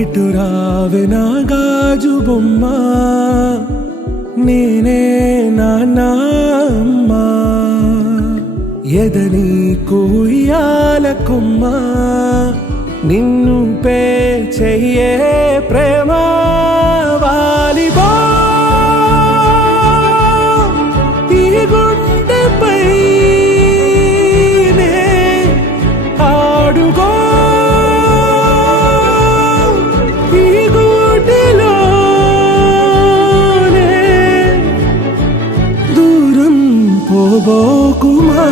ఇటు రావే నా గాజు బొమ్మ, నేనే నాన్న అమ్మ, ఎదని కుయ్యాల కొమ్మ, నిన్ను పే చెయ్యే ప్రేమ వాలిబా ఈ గుండెపై ఆడుగో ఈ గుడిలోనే దూరం పోబోకుమా.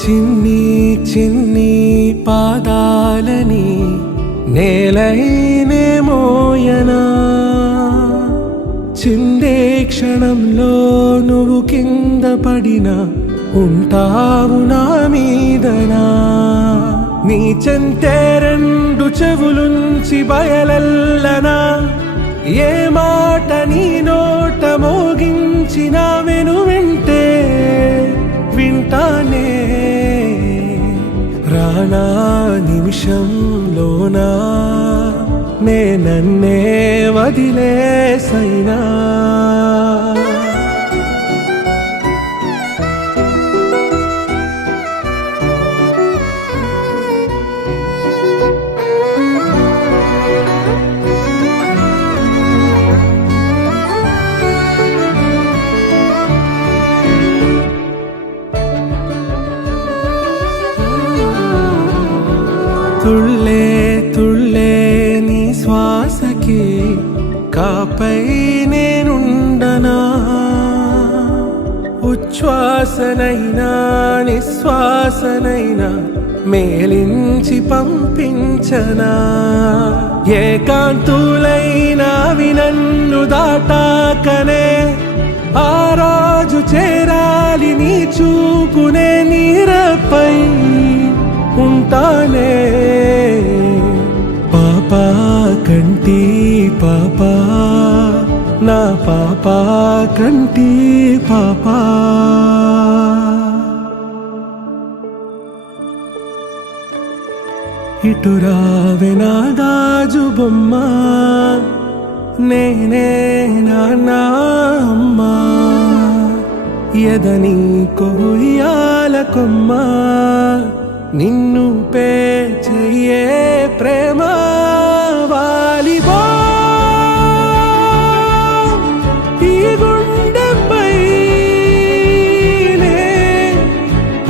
చిన్ని చిన్ని పాదాలని నేలైనే మోయనా, చిందే క్షణంలో నువ్వు కింద పడినా ఉంటావు నా మీదనా. నీ చెంతే రెండు చెవులుంచి బయలెల్లనా, ఏ మాట నీ నోట మోగించిన వెను వింటే వింటానే. రానా నిమిషంలోనా నే నన్నే వదిలేసైనా, తుళ్ళే తుళ్ళే నీ శ్వాసకి కాపై నేనుండనా, ఉచ్ఛ్వాసనైనా నిశ్వాసనైనా మేలించి పంపించనా. ఏకాంతులైనవి నన్ను దాటాకనే ఆ రోజు చేరాలి నీ చూపునే నీరపై ఉంటానే. పాపా కంటి పాపా నా పాపా కంటి పాపా. ఇటు రావే నా గాజు బొమ్మ, నేనే నాన్న అమ్మ, ఎదని కొయ్యాల కొమ్మ, నిన్ను పే చెయ్యే ప్రేమ వాలిబా ఈ గుండెపై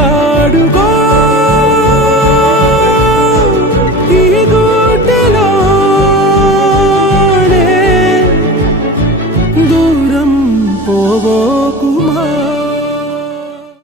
ఆడుగో ఈ గుడిలోనే దూరం